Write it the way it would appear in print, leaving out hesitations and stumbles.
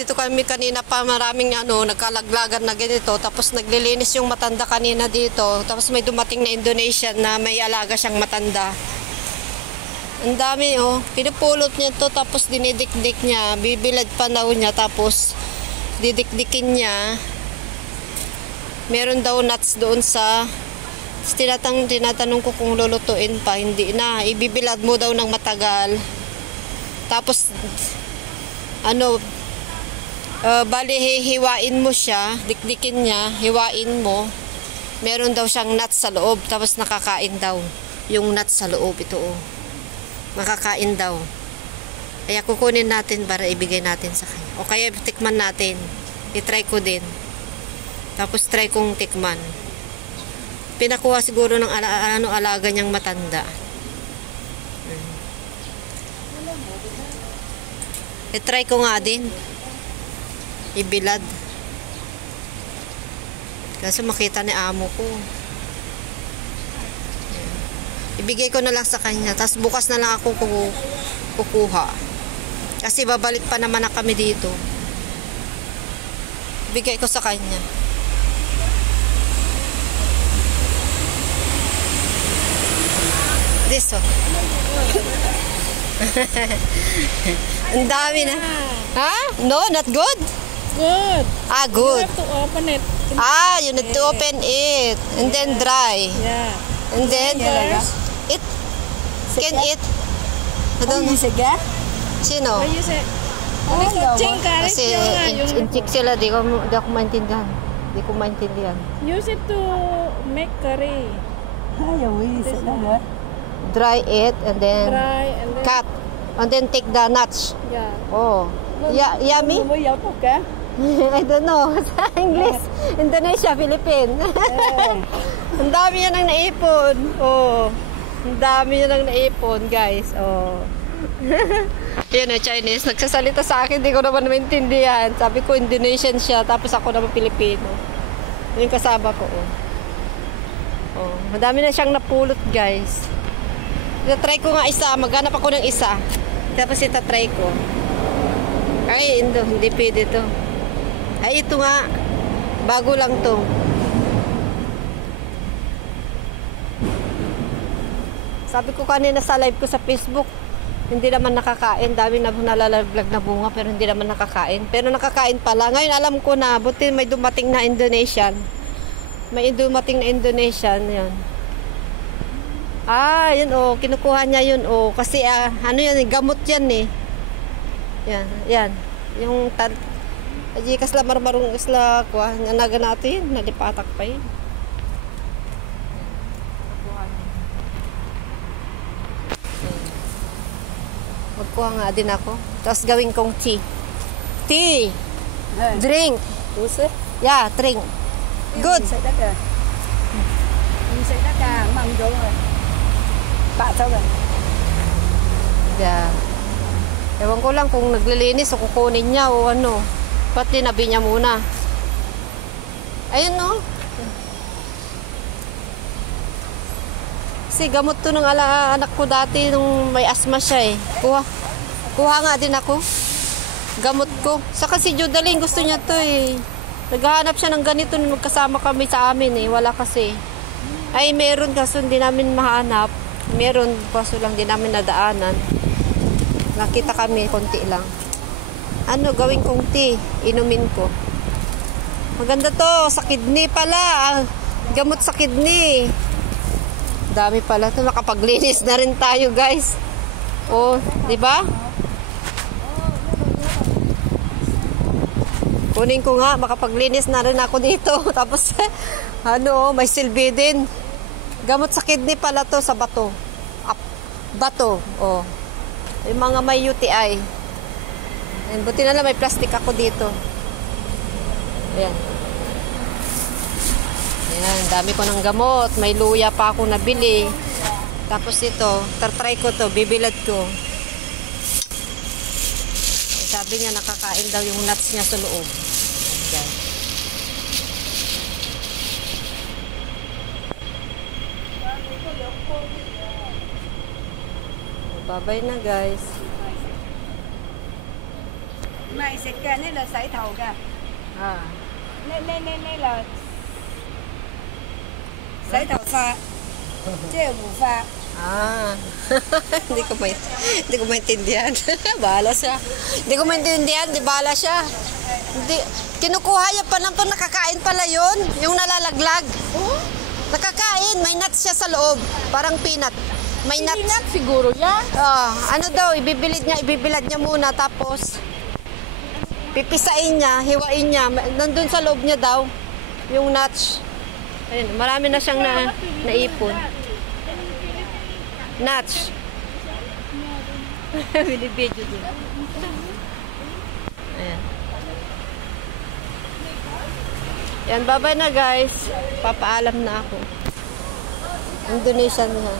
Dito kami kanina pa maraming nagkalaglagan na ganito. Tapos naglilinis yung matanda kanina dito. Tapos may dumating na Indonesian na may alaga siyang matanda. Ang dami pinupulot niya to, tapos dinidikdik niya. Bibilad pa daw niya, tapos didikdikin niya. Meron daw nuts doon sa... Tinatanong ko kung lulutuin pa. Hindi na. Ibibilad mo daw ng matagal. Tapos bali hihiwain mo siya, dikdikin niya, hiwain mo. Meron daw siyang nuts sa loob, tapos nakakain daw yung nuts sa loob. Ito makakain daw. Kaya kukunin natin para ibigay natin sa kanya. O kaya tikman natin. I-try ko din. Tapos try kong tikman. Pinakuha siguro ng alaga niyang matanda. I-try ko nga din. Ibilad. Kaso makita ni amo ko. Ibigay ko na lang sa kanya. Tapos bukas na lang ako kukuha. Kasi babalik pa naman na kami dito. Ibigay ko sa kanya. This Ang dami na. Ha? No, not good? Good. Good. You have to open it. You need to open it. And then dry. Yeah. And then it can eat. I don't know. Sino? What you say? Kasi in-chick sila, di ako maintindihan. Di ko maintindihan. Use it to make curry. Dry it and then cut. And then take the nuts. Yeah. Yummy? I don't know. Sa English. Indonesia, Philippine. Ang dami yan ang naipon. Ang dami yan ang naipon, guys. Yan Chinese. Nagsasalita sa akin, di ko naman maintindihan. Sabi ko, Indonesian siya. Tapos ako naman Pilipino. Yung kasama ko. Madami na siyang napulot, guys. Ita-try ko nga isa. Maghanap ako ng isa. Tapos ita-try ko. Ay, hindi pwede to. Ay, ito nga. Bago lang to. Sabi ko kanina sa live ko sa Facebook, hindi naman nakakain. Dami na nalalaglag na bunga, pero hindi naman nakakain. Pero nakakain pala. Ngayon alam ko na, buti may dumating na Indonesian. May dumating na Indonesian. Yan. Yun kinukuha niya yun kasi yan, gamot yan yan yung ajikas la marmarong isla kuha naga natin nalipatak pa yun. Magkuha nga din ako, tapos gawin kong tea drink. Drink good. Ewan ko lang kung naglilinis o kukunin niya o ano. Ba't tinabi niya muna? Ayun Kasi gamot to ng anak ko dati nung may asthma siya Kuha nga din ako. Gamot ko. Saka si Judaling gusto niya to Naghahanap siya ng ganito nung magkasama kami sa amin Wala kasi. Ay meron kaso hindi namin mahanap. Meron kaso lang din namin nadaanan. Nakita kami konti lang. Gawin kong tea, inumin ko. Maganda to, sa kidney pala. Gamot sa kidney. Dami pala to, nakapaglinis na rin tayo, guys. Di ba? Kunin ko nga, makapaglinis na rin ako dito. Tapos may silbi din. Gamot sa kidney pala to, sa bato. Bato, yung mga may UTI. Buti na lang may plastic ako dito. Ayan. Dami ko ng gamot. May luya pa ako nabili. Tapos ito, try ko to, bibilad ko. Sabi niya nakakain daw yung nuts niya sa loob. Ayan. Bye-bye na, guys. 係食嘅，呢度洗頭嘅。 Ah. 呢度洗頭髮，即係護髮。 Ah. Hindi ko maintindihan. Bahala siya. Hindi ko maintindihan, di bahala siya. Hindi, kinukuha niya pa lang po, nakakain pala yun. Yung nalalaglag. Nakakain, may nuts siya sa loob. Parang peanut. May nuts. Peanut siguro yan. Ano daw, ibibilad niya muna, tapos pipisain niya, hiwain niya. Nandun sa loob niya daw, yung nuts. Ayun, marami na siyang naipon. Nuts. Binibidyo din. Ayan. Yan, bye-bye na guys. Papaalam na ako. Indonesian na.